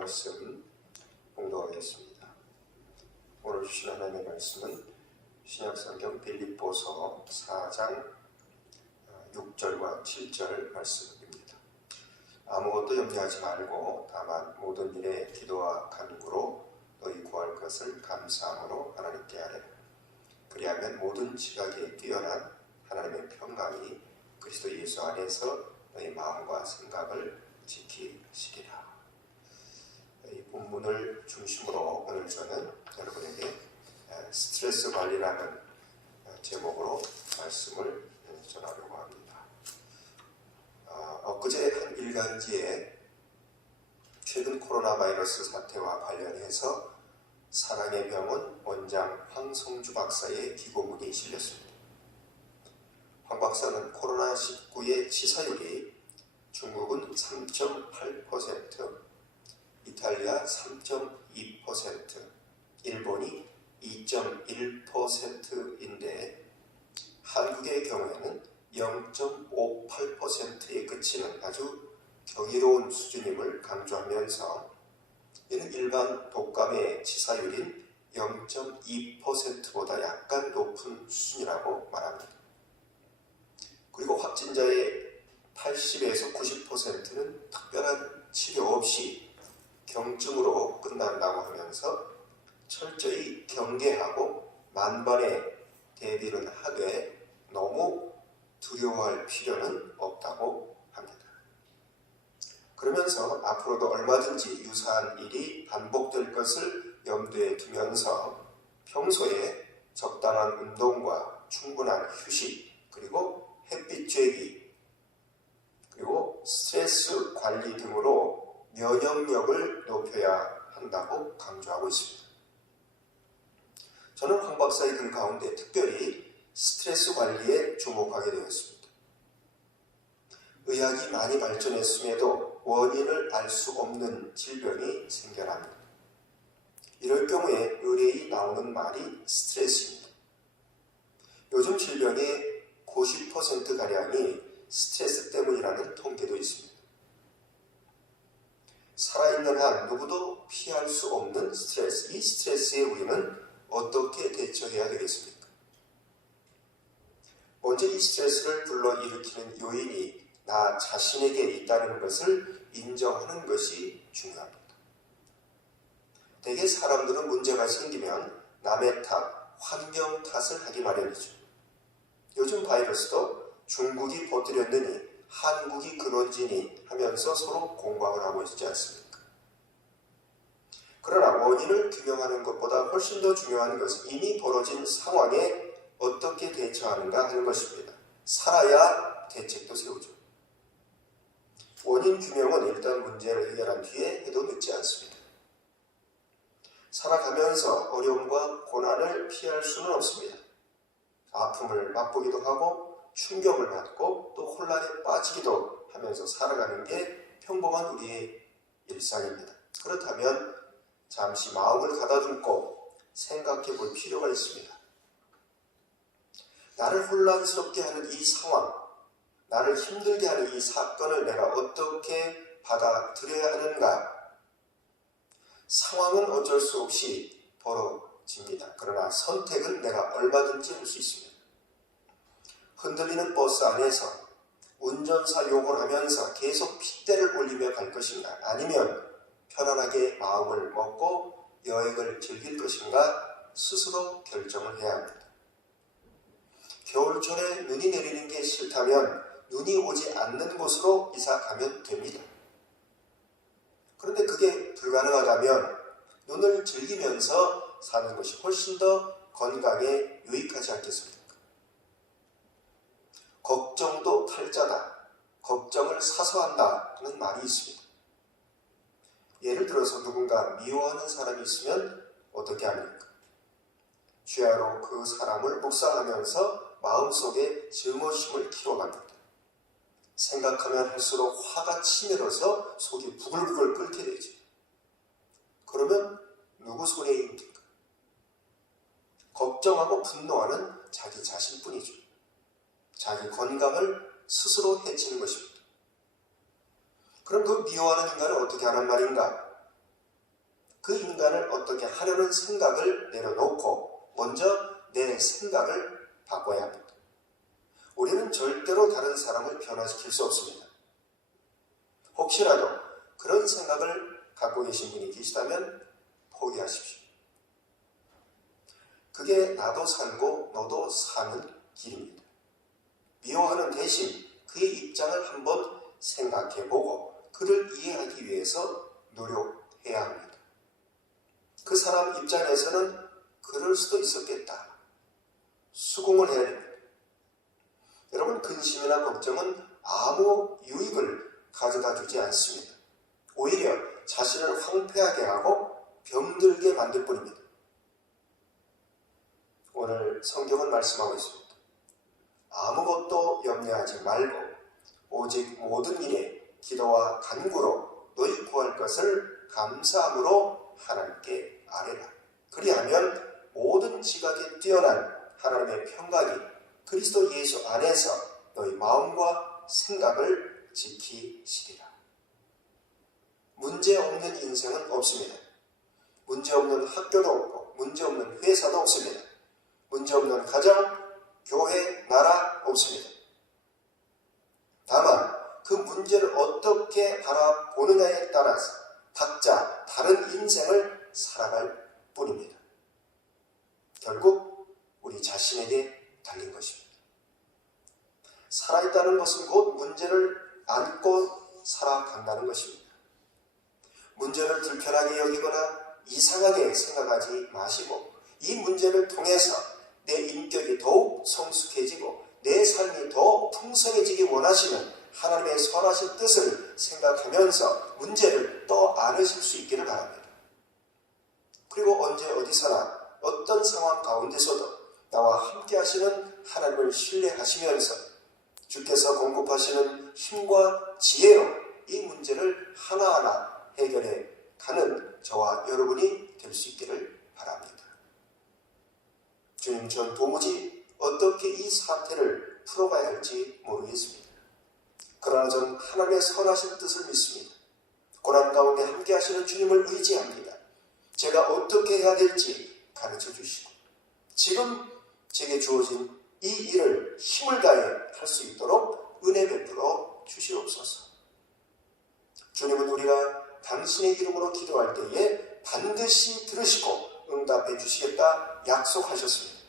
말씀 공독하겠습니다. 오늘 주신 하나님의 말씀은 신약성경 빌립보서 4장 6절과 7절 말씀입니다. 아무것도 염려하지 말고 다만 모든 일에 기도와 간구로 너희 구할 것을 감사함으로 하나님께 하라. 그리하면 모든 지각에 뛰어난 하나님의 평강이 그리스도 예수 안에서 너희 마음과 생각을 지키시리라. 이 본문을 중심으로 오늘 저는 여러분에게 스트레스 관리라는 제목으로 말씀을 전하려고 합니다. 엊그제 한 일간지에 최근 코로나 바이러스 사태와 관련해서 사랑의 병원 원장 황성주 박사의 기고문이 실렸습니다. 황 박사는 코로나19의 치사율이 중국은 3.8%, 이탈리아 3.2%, 일본이 2.1%인데 한국의 경우에는 0.58%에 그치는 아주 경이로운 수준임을 강조하면서 이는 일반 독감의 치사율인 0.2%보다 약간 높은 수준이라고 말합니다. 그리고 확진자의 80에서 90%는 특별한 치료 없이 경증으로 끝난다고 하면서 철저히 경계하고 만반의 대비는 하되 너무 두려워할 필요는 없다고 합니다. 그러면서 앞으로도 얼마든지 유사한 일이 반복될 것을 염두에 두면서 평소에 적당한 운동과 충분한 휴식, 그리고 햇빛 쬐기, 그리고 스트레스 관리 등으로 면역력을 높여야 한다고 강조하고 있습니다. 저는 황 박사의 글 가운데 특별히 스트레스 관리에 주목하게 되었습니다. 의학이 많이 발전했음에도 원인을 알 수 없는 질병이 생겨납니다. 이럴 경우에 의뢰이 나오는 말이 스트레스입니다. 요즘 질병의 90%가량이 스트레스 때문이라는 통계도 있습니다. 살아있는 한 누구도 피할 수 없는 스트레스, 이 스트레스에 우리는 어떻게 대처해야 되겠습니까? 먼저 이 스트레스를 불러일으키는 요인이 나 자신에게 있다는 것을 인정하는 것이 중요합니다. 대개 사람들은 문제가 생기면 남의 탓, 환경 탓을 하기 마련이죠. 요즘 바이러스도 중국이 퍼뜨렸느니 한국이 근원지니 하면서 서로 공방을 하고 있지 않습니까? 그러나 원인을 규명하는 것보다 훨씬 더 중요한 것은 이미 벌어진 상황에 어떻게 대처하는가 하는 것입니다. 살아야 대책도 세우죠. 원인 규명은 일단 문제를 해결한 뒤에 해도 늦지 않습니다. 살아가면서 어려움과 고난을 피할 수는 없습니다. 아픔을 맛보기도 하고 충격을 받고 또 혼란에 빠지기도 하면서 살아가는 게 평범한 우리의 일상입니다. 그렇다면 잠시 마음을 가다듬고 생각해 볼 필요가 있습니다. 나를 혼란스럽게 하는 이 상황, 나를 힘들게 하는 이 사건을 내가 어떻게 받아들여야 하는가? 상황은 어쩔 수 없이 벌어집니다. 그러나 선택은 내가 얼마든지 할 수 있습니다. 흔들리는 버스 안에서 운전사 욕을 하면서 계속 핏대를 올리며 갈 것인가, 아니면 편안하게 마음을 먹고 여행을 즐길 것인가 스스로 결정을 해야 합니다. 겨울철에 눈이 내리는 게 싫다면 눈이 오지 않는 곳으로 이사 가면 됩니다. 그런데 그게 불가능하다면 눈을 즐기면서 사는 것이 훨씬 더 건강에 유익하지 않겠습니까? 걱정도 탈자다, 걱정을 사서한다 하는 말이 있습니다. 예를 들어서 누군가 미워하는 사람이 있으면 어떻게 합니까? 주야로 그 사람을 묵상하면서 마음속에 증오심을 키워갑니다. 생각하면 할수록 화가 치밀어서 속이 부글부글 끓게 되죠. 그러면 누구 손해입니까? 걱정하고 분노하는 자기 자신뿐이죠. 자기 건강을 스스로 해치는 것입니다. 그럼 그 미워하는 인간은 어떻게 하란 말인가? 인간을 어떻게 하려는 생각을 내려놓고 먼저 내 생각을 바꿔야 합니다. 우리는 절대로 다른 사람을 변화시킬 수 없습니다. 혹시라도 그런 생각을 갖고 계신 분이 계시다면 포기하십시오. 그게 나도 살고 너도 사는 길입니다. 미워하는 대신 그의 입장을 한번 생각해보고 그를 이해하기 위해서 노력해야 합니다. 그 사람 입장에서는 그럴 수도 있었겠다. 수긍을 해야 됩니다. 여러분, 근심이나 걱정은 아무 유익을 가져다 주지 않습니다. 오히려 자신을 황폐하게 하고 병들게 만들 뿐입니다. 오늘 성경은 말씀하고 있습니다. 아무것도 염려하지 말고 오직 모든 일에 기도와 간구로 너희 구할 것을 감사함으로 하나님께 아뢰라. 그리하면 모든 지각에 뛰어난 하나님의 평강이 그리스도 예수 안에서 너희 마음과 생각을 지키시리라. 문제 없는 인생은 없습니다. 문제 없는 학교도 없고 문제 없는 회사도 없습니다. 문제 없는 가정, 교회, 나라 없습니다. 다만 그 문제를 어떻게 바라보느냐에 따라서 각자 다른 인생을 살아갈 뿐입니다. 결국 우리 자신에게 달린 것입니다. 살아있다는 것은 곧 문제를 안고 살아간다는 것입니다. 문제를 불편하게 여기거나 이상하게 생각하지 마시고 이 문제를 통해서 내 인격이 더욱 성숙해지고 내 삶이 더 풍성해지기 원하시는 하나님의 선하신 뜻을 생각하면서 문제를 떠안으실 수 있기를 바랍니다. 그리고 언제 어디서나 어떤 상황 가운데서도 나와 함께 하시는 하나님을 신뢰하시면서 주께서 공급하시는 힘과 지혜로 이 문제를 하나하나 해결해 가는 저와 여러분이 될 수 있기를 바랍니다. 주님, 전 도무지 어떻게 이 사태를 풀어가야 할지 모르겠습니다. 그러나 전 하나님의 선하신 뜻을 믿습니다. 고난 가운데 함께 하시는 주님을 의지합니다. 제가 어떻게 해야 될지 가르쳐 주시고 지금 제게 주어진 이 일을 힘을 다해 할 수 있도록 은혜 베풀어 주시옵소서. 주님은 우리가 당신의 이름으로 기도할 때에 반드시 들으시고 응답해 주시겠다 약속하셨습니다.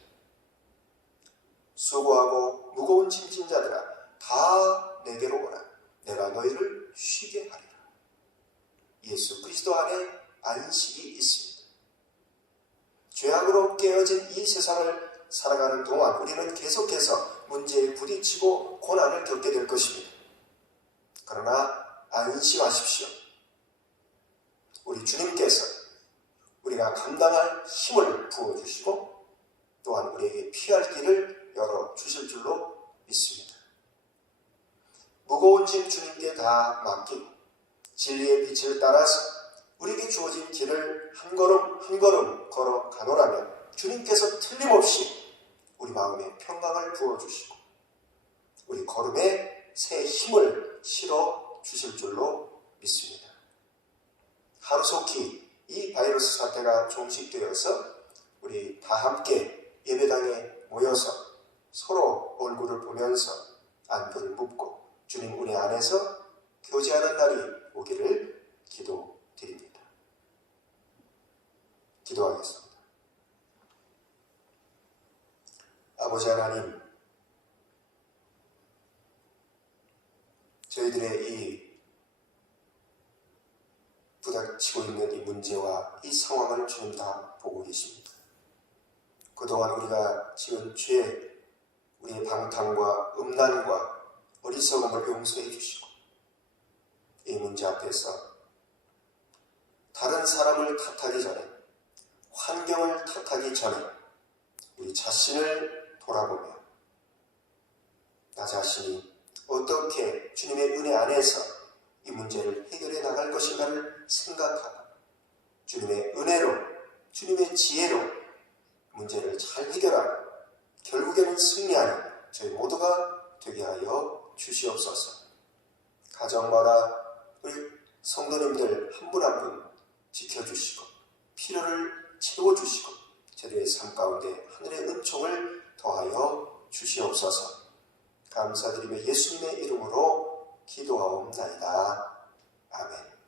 수고하고 무거운 짐진 자들아 다 내게로 오라. 내가 너희를 쉬게 하리라. 예수 그리스도 안에 안식이 있습니다. 죄악으로 깨어진 이 세상을 살아가는 동안 우리는 계속해서 문제에 부딪히고 고난을 겪게 될 것입니다. 그러나 안심하십시오. 우리 주님께서 우리가 감당할 힘을 부어주시고 또한 우리에게 피할 길을 열어주실 줄로 믿습니다. 무거운 짐 주님께 다 맡기고 진리의 빛을 따라서 우리에게 주어진 길을 한 걸음 한 걸음 걸어가노라면 주님께서 틀림없이 우리 마음에 평강을 부어주시고 우리 걸음에 새 힘을 실어주실 줄로 믿습니다. 하루속히 이 바이러스 사태가 종식되어서 우리 다 함께 예배당에 모여서 서로 얼굴을 보면서 안부를 묻고 주님 은혜 안에서 교제하는 날이 오기를 기도드립니다. 기도하겠습니다. 아버지 하나님, 저희들의 이 부닥치고 있는 이 문제와 이 상황을 주님 다 보고 계십니다. 그동안 우리가 지은 죄, 우리의 방탕과 음란과 어리석음을 용서해 주시고 이 문제 앞에서 다른 사람을 탓하기 전에 환경을 탓하기 전에 우리 자신을 돌아보며 나 자신이 어떻게 주님의 은혜 안에서 이 문제를 해결해 나갈 것인가를 생각하고 주님의 은혜로 주님의 지혜로 문제를 잘 해결하고 결국에는 승리하는 저희 모두가 되게 하여 주시옵소서. 가정마다 우리 성도님들 한 분 한 분 지켜주시고 필요를 채워주시고 저희의 삶 가운데 하늘의 은총을 더하여 주시옵소서. 감사드리며 예수님의 이름으로 기도하옵나이다. 아멘.